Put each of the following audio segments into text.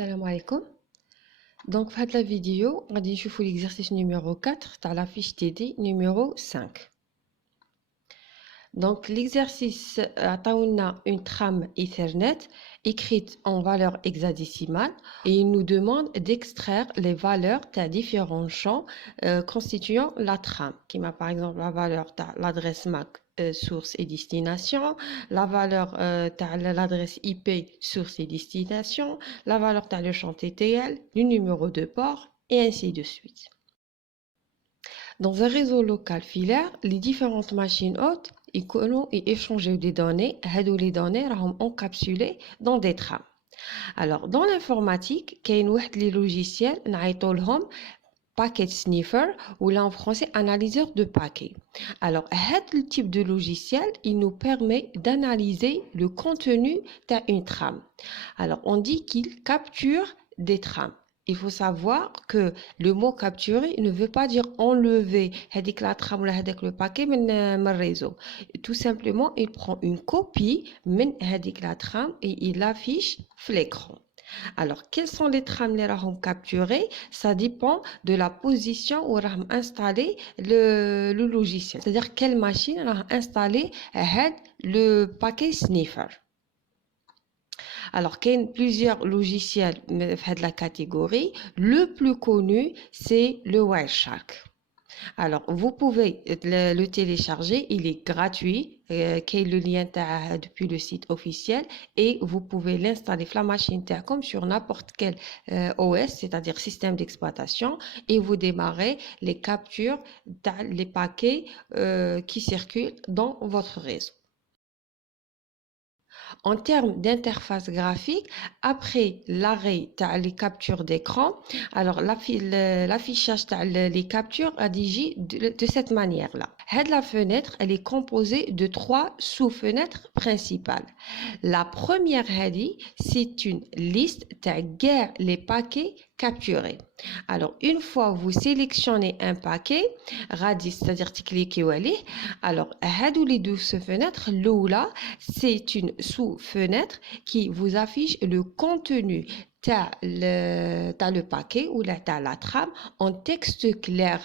Salam alaikum. Donc, dans la vidéo, on va voir l'exercice numéro 4 dans la fiche TD numéro 5. Donc, l'exercice a une trame Ethernet écrite en valeur hexadécimale et il nous demande d'extraire les valeurs de différents champs constituant la trame, qui m'a par exemple la valeur de l'adresse MAC source et destination, la valeur de l'adresse IP source et destination, la valeur de le champ TTL, le numéro de port et ainsi de suite. Dans un réseau local filaire, les différentes machines hôtes يكونوا échanger des données. Les données sont encapsulées dans des trames. Alors, dans l'informatique, il y a des logiciels نعيطولهم packet sniffer ou là en français analyseur de paquets. Alors, ce type de logiciel, il nous permet d'analyser le contenu d'une trame. Alors, on dit qu'il capture des trames. Il faut savoir que le mot capturer ne veut pas dire enlever la trame ou le paquet du réseau. Tout simplement, il prend une copie de la trame et il l'affiche sur l'écran. Alors, quelles sont les trames qui sont capturées? Ça dépend de la position où on a installé le logiciel. C'est-à-dire quelle machine a installé le paquet sniffer. Alors, il y a plusieurs logiciels de la catégorie. Le plus connu, c'est le Wireshark. Alors, vous pouvez le télécharger, il est gratuit, qui est le lien depuis le site officiel et vous pouvez l'installer sur la machine comme sur n'importe quel OS, c'est-à-dire système d'exploitation, et vous démarrez les captures les paquets qui circulent dans votre réseau. En termes d'interface graphique, après l'arrêt des captures d'écran, alors l'affichage des captures a dit de cette manière-là. La fenêtre, elle est composée de 3 sous-fenêtres principales. La première, c'est une liste de les paquets capturés. Alors, une fois vous sélectionnez un paquet, c'est-à-dire que cliquez aller, alors, les deux sous-fenêtres, là, c'est une sous-fenêtre qui vous affiche le contenu le paquet ou la trame en texte clair.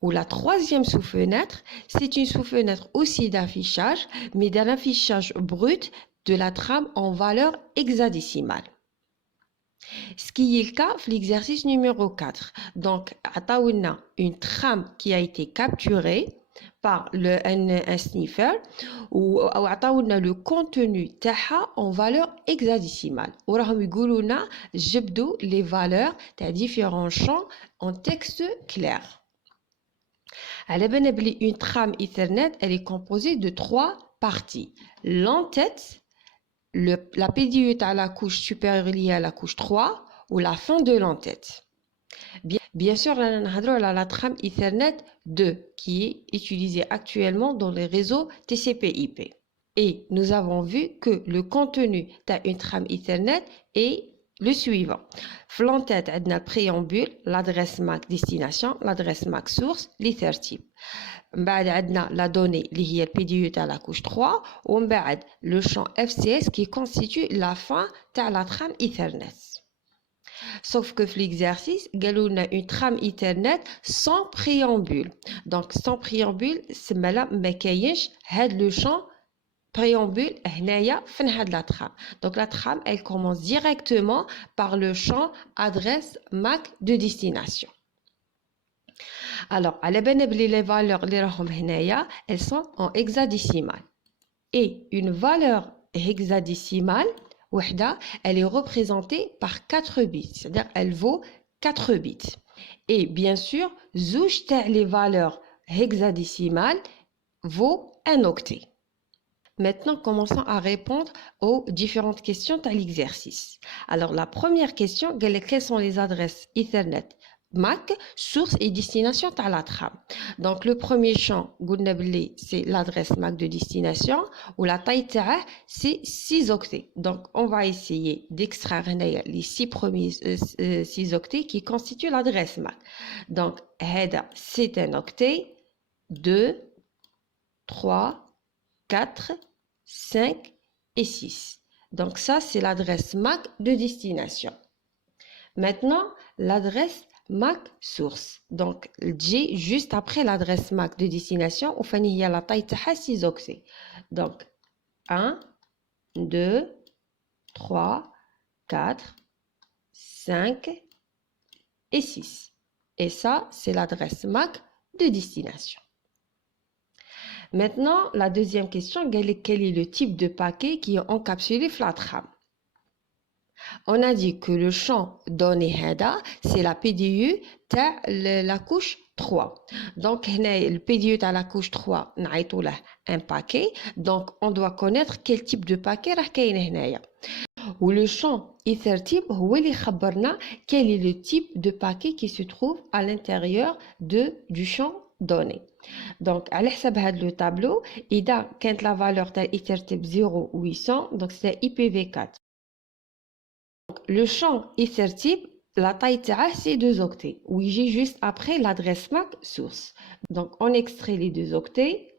Ou la troisième sous-fenêtre, c'est une sous-fenêtre aussi d'affichage, mais d'un affichage brut de la trame en valeur hexadécimale. Ce qui est le cas de l'exercice numéro 4. Donc, on a une trame qui a été capturée par un sniffer ou on a le contenu taha en valeur hexadécimale. On a les valeurs de différents champs en texte clair. Une trame Ethernet, elle est composée de 3 parties. L'entête, la PDU à la couche supérieure liée à la couche 3 ou la fin de l'entête. Bien sûr, on a la trame Ethernet 2 qui est utilisée actuellement dans les réseaux TCP/IP. Et nous avons vu que le contenu d'une trame Ethernet est le suivant. L'entête a un préambule, l'adresse MAC destination, l'adresse MAC source, l'Ethertype. La donnée liée au PDU à la couche 3 ou le champ FCS qui constitue la fin de la trame Ethernet. Sauf que l'exercice, on a une trame Ethernet sans préambule. Donc, sans préambule, c'est le champ préambule de la trame. Donc, la trame, elle commence directement par le champ adresse MAC de destination. Alors, les valeurs elles sont en hexadécimale. Et une valeur hexadécimale, elle est représentée par 4 bits, c'est-à-dire elle vaut 4 bits. Et bien sûr, les valeurs hexadécimales vaut un octet. Maintenant, commençons à répondre aux différentes questions de l'exercice. Alors, la première question, quelles sont les adresses Ethernet MAC, source et destination à la trame. Donc, le premier champ, c'est l'adresse MAC de destination, ou la taille c'est 6 octets. Donc, on va essayer d'extraire les 6 premiers 6 octets qui constituent l'adresse MAC. Donc, c'est un octet, 2, 3, 4, 5 et 6. Donc, ça, c'est l'adresse MAC de destination. Maintenant, l'adresse MAC source. Donc, j'ai juste après l'adresse MAC de destination, où il y a la taille de 6 octets. Donc, 1, 2, 3, 4, 5 et 6. Et ça, c'est l'adresse MAC de destination. Maintenant, la deuxième question, quel est le type de paquet qui est encapsulé FlatRAM? On a dit que le champ donné HEDA, c'est la PDU de la couche 3. Donc, le PDU de la couche 3, on a un paquet. Donc, on doit connaître quel type de paquet est ou le champ EtherType, quel est le type de paquet qui se trouve à l'intérieur du champ donné. Donc, à l'hsab le tableau, quand la valeur de EtherType 0 ou 800, donc c'est IPv4. Donc, le champ EtherType, la taille c'est 2 octets, où j'ai juste après l'adresse MAC source. Donc, on extrait les 2 octets.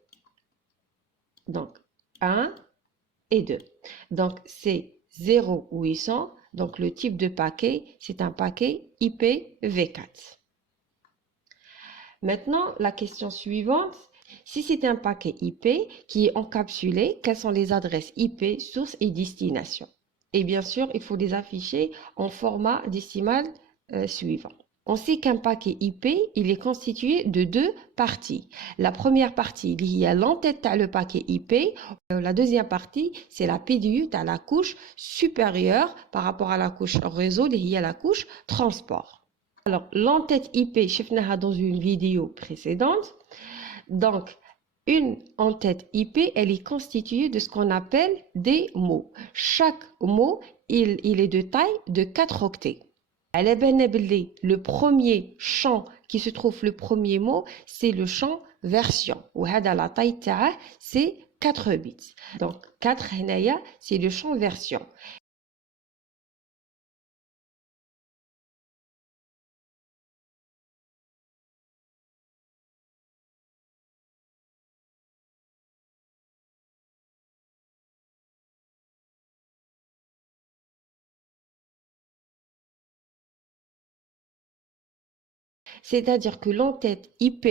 Donc, 1 et 2. Donc, c'est 0 ou 800. Donc, le type de paquet, c'est un paquet IPv4. Maintenant, la question suivante, si c'est un paquet IP qui est encapsulé, quelles sont les adresses IP, source et destination? Et bien sûr, il faut les afficher en format décimal suivant. On sait qu'un paquet IP, il est constitué de 2 parties. La première partie, il y a l'entête à le paquet IP. La deuxième partie, c'est la PDU à la couche supérieure par rapport à la couche réseau, il y a la couche transport. Alors, l'entête IP, je l'ai vu dans une vidéo précédente. Donc, une entête IP, elle est constituée de ce qu'on appelle des mots. Chaque mot, il est de taille de 4 octets. Le premier champ qui se trouve le premier mot, c'est le champ version. Ou la taille c'est 4 bits. Donc 4 c'est le champ version. C'est-à-dire que l'entête IP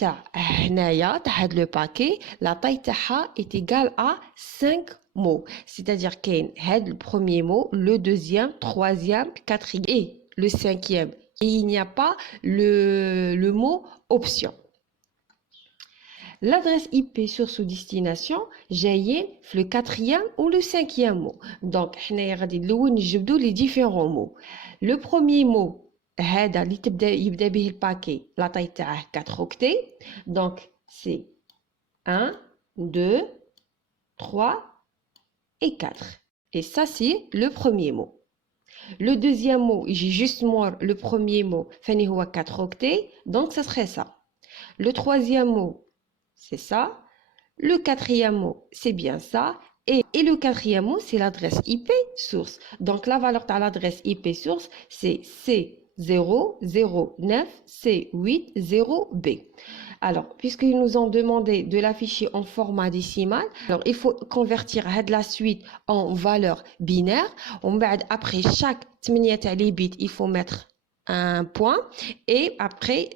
le paquet, la taille est égale à 5 mots. C'est-à-dire qu'il y a le premier mot, le deuxième, troisième, quatrième et le cinquième. Et il n'y a pas le mot option. L'adresse IP sur sous destination, j'ai le quatrième ou le cinquième mot. Donc, on va les différents mots. Le premier mot, هذا اللي يبدا به الباكي لا طاي تاعه 4 octets. Donc c'est 1 2 3 et 4. Et ça c'est le premier mot. Le deuxième mot, j'ai juste moi le premier mot, فاني هو 4 octets, donc ça serait ça. Le troisième mot, c'est ça. Le quatrième mot, c'est bien ça. Et le quatrième mot, c'est l'adresse IP source. Donc la valeur de l'adresse IP source, c'est C009C80B. Alors, puisqu'ils nous ont demandé de l'afficher en format décimal, alors il faut convertir la suite en valeur binaire. Après chaque 8 bits, il faut mettre un point et après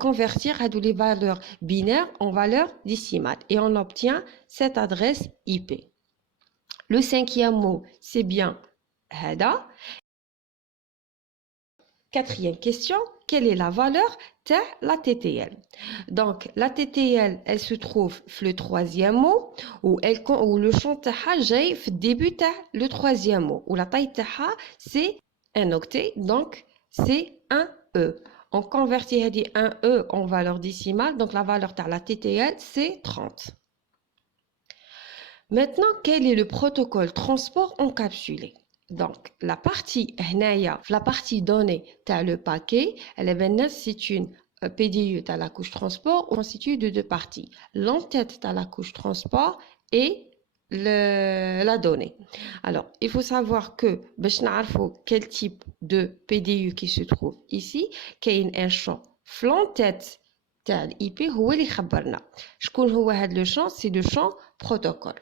convertir les valeurs binaires en valeurs décimales et on obtient cette adresse IP. Le cinquième mot, c'est bien HADA. Quatrième question, quelle est la valeur de la TTL? Donc, la TTL, elle se trouve le troisième mot, ou le champ taha j'ai fait début le troisième mot, ou la taille taha c'est un octet, donc c'est un E. On convertit un E en valeur décimale, donc la valeur de la TTL c'est 30. Maintenant, quel est le protocole transport encapsulé? Donc, la partie donnée dans le paquet, c'est une PDU dans la couche transport constituée de 2 parties. L'entête dans la couche transport et la donnée. Alors, il faut savoir que, quel type de PDU qui se trouve ici, qu'il y a un champ l'entête de l'IP, le champ, c'est le champ protocole.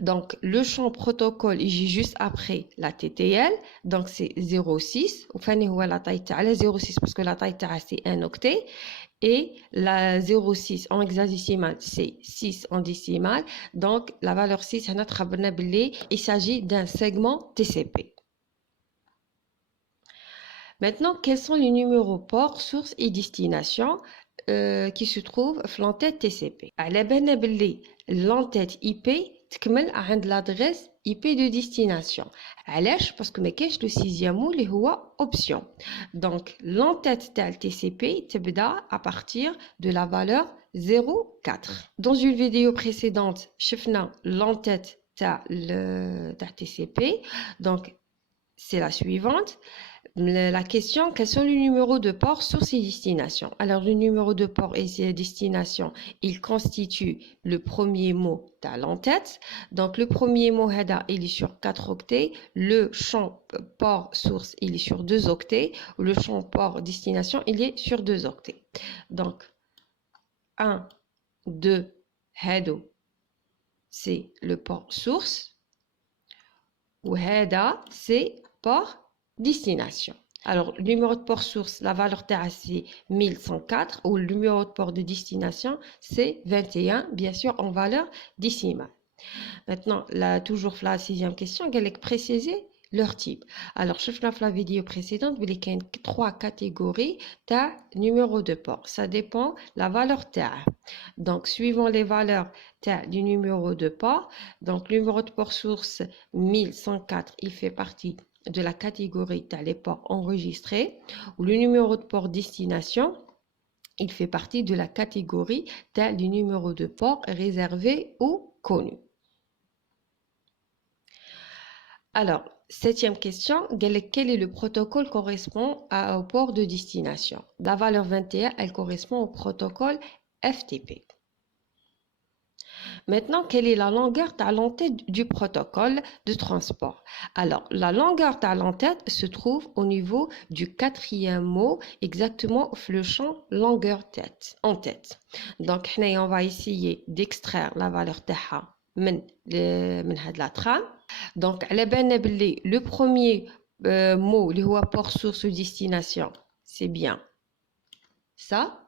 Donc, le champ protocole, il est juste après la TTL. Donc, c'est 0,6. Enfin, la taille de 0,6 parce que la taille de c'est 1 octet. Et la 0,6 en hexadécimal, c'est 6 en décimal. Donc, la valeur 6, il s'agit d'un segment TCP. Maintenant, quels sont les numéros port, source et destination qui se trouvent dans l'entête TCP? L'entête IP تكمل عند l'adresse IP de destination. علاش؟ parce que ما كاينش le sixième mot اللي هو option. Donc l'entête تاع TCP تبدا à partir de la valeur 0,4. Dans une vidéo précédente, شفنا l'entête تاع TCP. Donc c'est la suivante. La question, quels sont les numéros de port, source et destination? Alors, le numéro de port et destination, il constitue le premier mot de l'entête. Donc, le premier mot, il est sur 4 octets. Le champ port, source, il est sur 2 octets. Le champ port, destination, il est sur 2 octets. Donc, 1, 2, c'est le port source. Ou c'est port destination. Alors, le numéro de port source, la valeur c'est 1104 ou le numéro de port de destination, c'est 21, bien sûr, en valeur décimale. Maintenant, là, toujours la sixième question, elle est préciser leur type. Alors, je dans la vidéo précédente, il y a 3 catégories de numéro de port. Ça dépend de la valeur TA. Donc, suivant les valeurs du numéro de port, donc le numéro de port source 1104, il fait partie de la catégorie les ports enregistrés, ou le numéro de port destination, il fait partie de la catégorie du numéro de port réservé ou connu. Alors, septième question, quel est le protocole correspond au port de destination? La valeur 21, elle correspond au protocole FTP. Maintenant, quelle est la longueur de l'entête du protocole de transport? Alors, la longueur de l'entête se trouve au niveau du quatrième mot, exactement le champ longueur en tête. Donc, on va essayer d'extraire la valeur de la trame. Donc, le premier mot, le port source ou destination, c'est bien ça.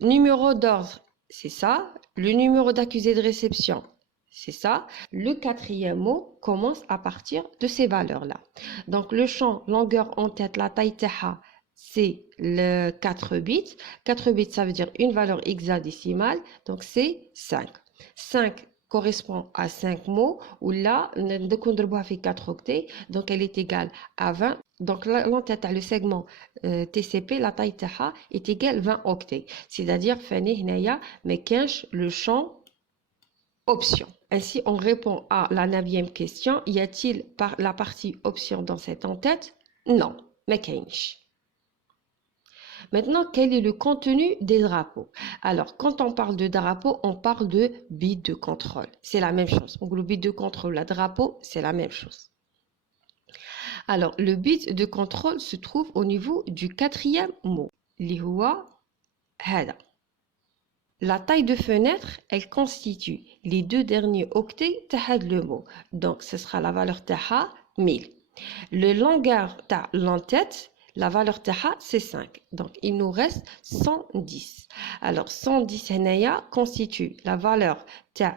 Numéro d'ordre, c'est ça. Le numéro d'accusé de réception, c'est ça. Le quatrième mot commence à partir de ces valeurs-là. Donc, le champ longueur en tête, la taille TH, c'est le 4 bits. 4 bits, ça veut dire une valeur hexadécimale. Donc, c'est 5. 5 correspond à 5 mots, où là, on fait 4 octets, donc elle est égale à 20. Donc, l'entête, le segment TCP, la taille TH est égale à 20 octets. C'est-à-dire, le champ option. Ainsi, on répond à la 9e question. Y a-t-il la partie option dans cette entête? Non, mais Maintenant, quel est le contenu des drapeaux? Alors, quand on parle de drapeau, on parle de bits de contrôle. C'est la même chose. Donc, le bit de contrôle, le drapeau, c'est la même chose. Alors, le bit de contrôle se trouve au niveau du quatrième mot. La taille de fenêtre, elle constitue les 2 derniers octets de le mot. Donc, ce sera la valeur TH 1000. Le longueur de l'entête, la valeur TH, c'est 5. Donc, il nous reste 110. Alors, 110 constitue la valeur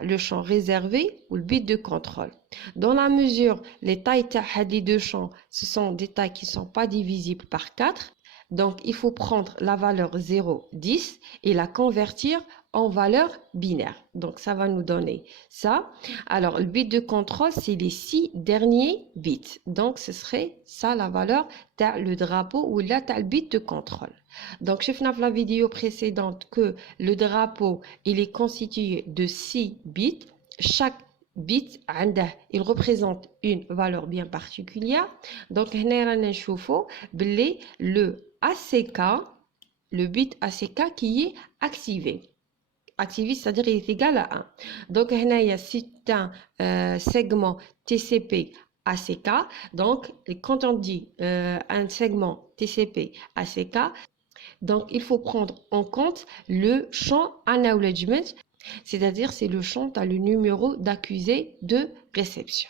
le champ réservé ou le bit de contrôle. Dans la mesure, les tailles des deux champs, ce sont des tailles qui ne sont pas divisibles par 4. Donc, il faut prendre la valeur 0, 10 et la convertir en valeur binaire. Donc, ça va nous donner ça. Alors, le bit de contrôle, c'est les 6 derniers bits. Donc, ce serait ça la valeur de le drapeau ou là, le bit de contrôle. Donc, je dans la vidéo précédente que le drapeau, il est constitué de 6 bits. Chaque bit, il représente une valeur bien particulière. Donc, on va le ACK, le bit ACK qui est activé. Activé, c'est-à-dire il est égal à 1. Donc, c'est un segment TCP ACK. Donc, quand on dit un segment TCP ACK, donc il faut prendre en compte le champ acknowledgement. C'est-à-dire, c'est le champ, tu as le numéro d'accusé de réception.